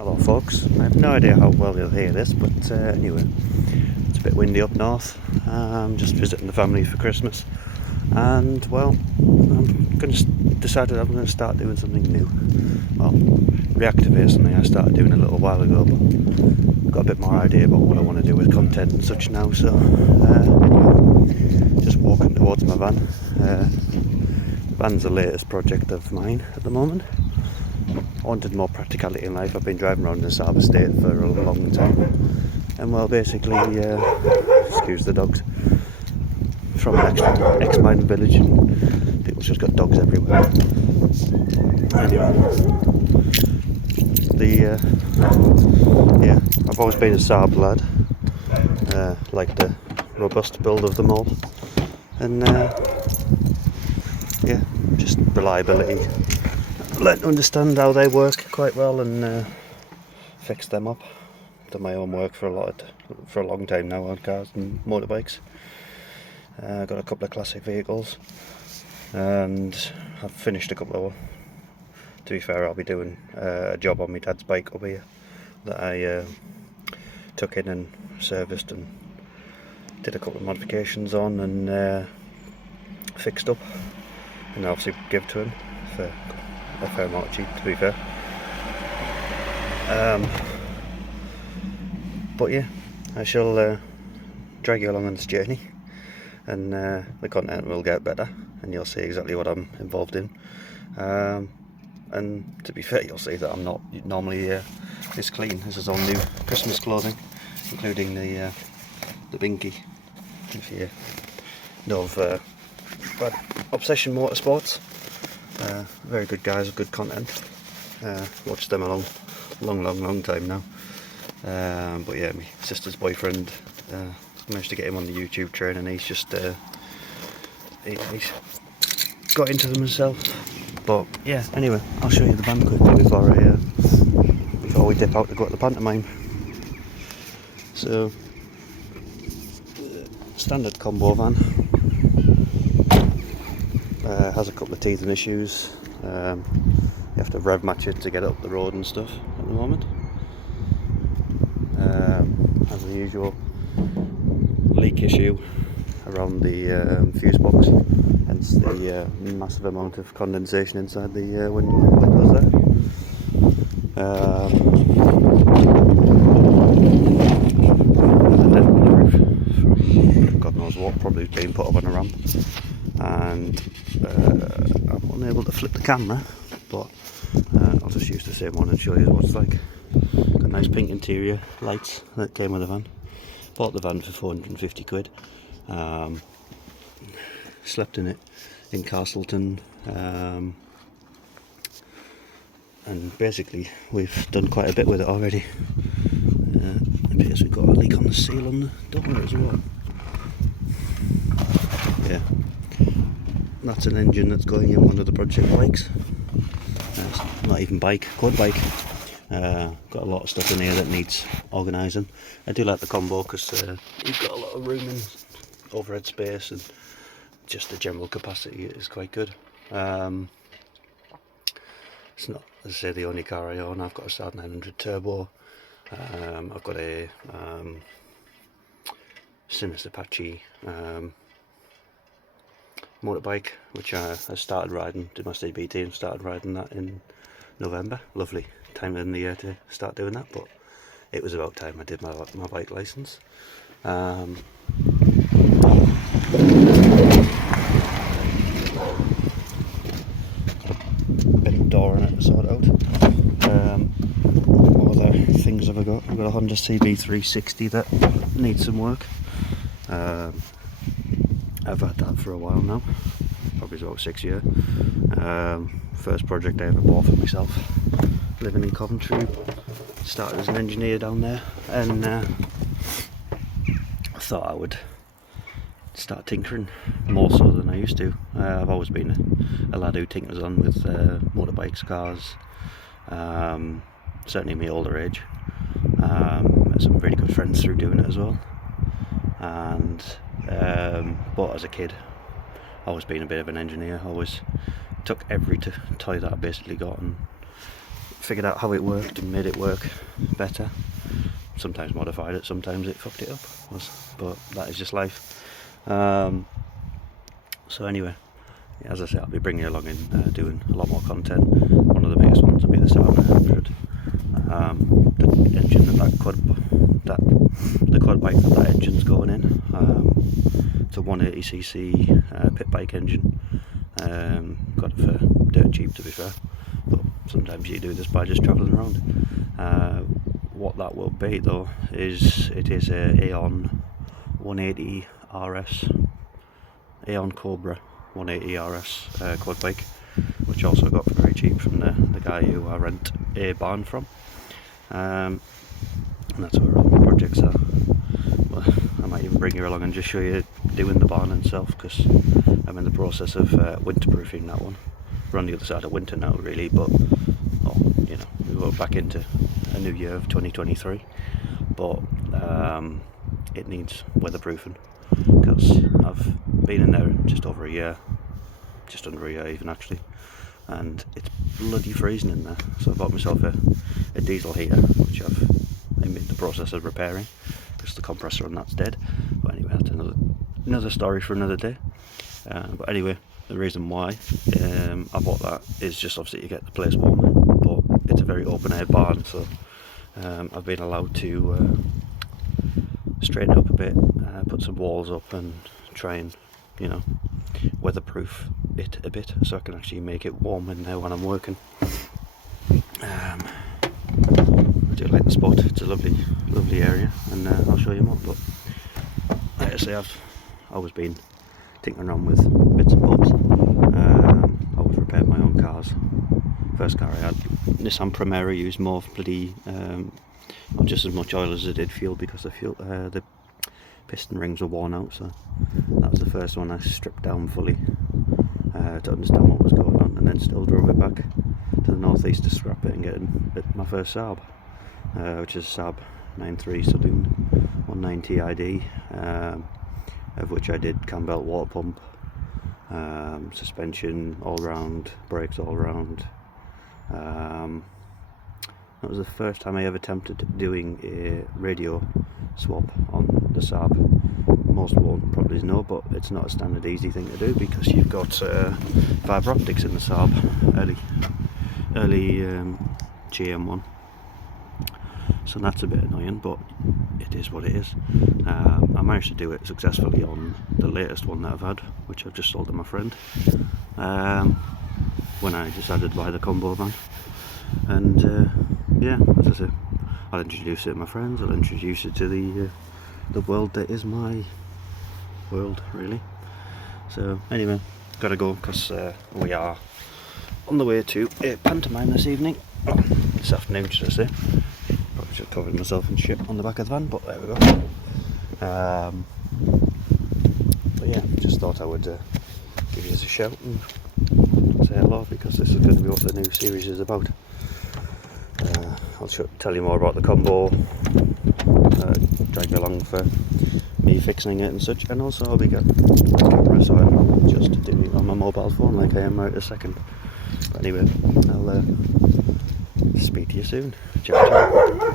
Hello folks, I have no idea how well you'll hear this, but anyway, it's a bit windy up north. I'm just visiting the family for Christmas, and well, decided I'm going to start doing something new. Well, reactivate something I started doing a little while ago, but I've got a bit more idea about what I want to do with content and such now, so just walking towards my van. The van's the latest project of mine at the moment. I wanted more practicality in life. I've been driving around the Saab estate for a long time, and well, basically, excuse the dogs, from an ex-mining village, and people's just got dogs everywhere. Anyway, I've always been a Saab lad, like the robust build of them all, and just reliability. Learn to understand how they work quite well and fix them up. Done my own work for a long time now on cars and motorbikes. Got a couple of classic vehicles, and I've finished a couple of them. To be fair, I'll be doing a job on my dad's bike up here that I took in and serviced and did a couple of modifications on and fixed up, and obviously give to him for a fair amount of cheap, to be fair. But yeah, I shall drag you along on this journey, and the content will get better, and you'll see exactly what I'm involved in. And to be fair, you'll see that I'm not normally this clean. This is all new Christmas clothing, including the binky. If you know of Obsession Motorsports. Very good guys with good content. Watched them a long time now. But yeah, my sister's boyfriend managed to get him on the YouTube train, and he's just he's got into them himself. But yeah, anyway, I'll show you the van quickly before we dip out to go to the pantomime. So, standard combo van. Has a couple of teething issues. You have to rev match it to get up the road and stuff at the moment. Has the usual leak issue around the fuse box, hence the massive amount of condensation inside the windows there. There's a dent in the roof from God knows what, probably being put up on a ramp. And I'm unable to flip the camera, but I'll just use the same one and show you what it's like. Got a nice pink interior, lights that came with the van. Bought the van for 450 quid. Slept in it in Castleton, and basically we've done quite a bit with it already. It appears we've got a leak on the seal on the door as well. Yeah. That's an engine that's going in one of the project bikes. It's not even bike, quad bike. Got a lot of stuff in here that needs organising. I do like the combo because you've got a lot of room and overhead space, and just the general capacity is quite good. It's not, as I say, the only car I own. I've got a Saab 900 Turbo. I've got a Sinus Apache motorbike, which I started riding, did my CBT and started riding that in November. Lovely time in the year to start doing that, but it was about time I did my bike licence. Bit of door in it to sort out. What other things have I got? I've got a Honda CB360 that needs some work. I've had that for a while now, probably about 6 years. First project I ever bought for myself, living in Coventry. Started as an engineer down there, and I thought I would start tinkering more so than I used to. I've always been a lad who tinkers on with motorbikes, cars, certainly in my older age. Met some really good friends through doing it as well. And but as a kid, always been a bit of an engineer. Always took every toy that I basically got and figured out how it worked and made it work better. Sometimes modified it, sometimes it fucked it up, but that is just life. So anyway, as I say, I'll be bringing you along and doing a lot more content. One of the biggest ones will be the Saab 900. The engine the quad bike that engine's going in. It's a 180cc pit bike engine. Got it for dirt cheap, to be fair, but sometimes you do this by just travelling around. What that will be though is it is a Aeon 180 RS, Aeon Cobra 180 RS quad bike, which also got very cheap from the guy who I rent a barn from, and that's where all my projects are. Well, I might even bring you along and just show you doing the barn itself, because I'm in the process of winterproofing that one. We're on the other side of winter now really, but you know, we go back into a new year of 2023, but it needs weatherproofing because I've been in there just over a year, just under a year even actually, and it's bloody freezing in there. So I bought myself a diesel heater, which I'm in the process of repairing because the compressor on that's dead. But anyway, that's another story for another day. But anyway, the reason why I bought that is just obviously to get the place warmer, but it's a very open air barn, so I've been allowed to straighten it up a bit, put some walls up and try and, you know, weatherproof it a bit so I can actually make it warm in there when I'm working. I do like the spot, it's a lovely area, and I'll show you more. But like I say, I've always been tinkering around with bits and bobs. Always repaired my own cars. First car I had, Nissan Primera, used more bloody not just as much oil as it did fuel, because the piston rings were worn out, so that was the first one I stripped down fully to understand what was going on, and then still drove it back to the northeast to scrap it and get my first Saab, which is a Saab 9.3 Saloon 190 ID, of which I did cam belt, water pump, suspension all round, brakes all round. That was the first time I ever attempted doing a radio swap on the Saab. Most won't probably know, but it's not a standard easy thing to do because you've got fibre optics in the Saab, early GM1. So that's a bit annoying, but it is what it is. I managed to do it successfully on the latest one that I've had, which I've just sold to my friend, when I decided to buy the combo van. And yeah, as I say, I'll introduce it to my friends, I'll introduce it to the world that is my world, really. So anyway, gotta go because we are on the way to a pantomime this afternoon, should I say. Probably should have covered myself in shit on the back of the van, but there we go. But yeah, just thought I would give you a shout and say hello, because this is going to be what the new series is about. I'll tell you more about the combo, drag you along for me fixing it and such, and also I'll be getting the camera, so I'm not just doing it on my mobile phone like I am right a second. But anyway, I'll speak to you soon. Ciao, ciao.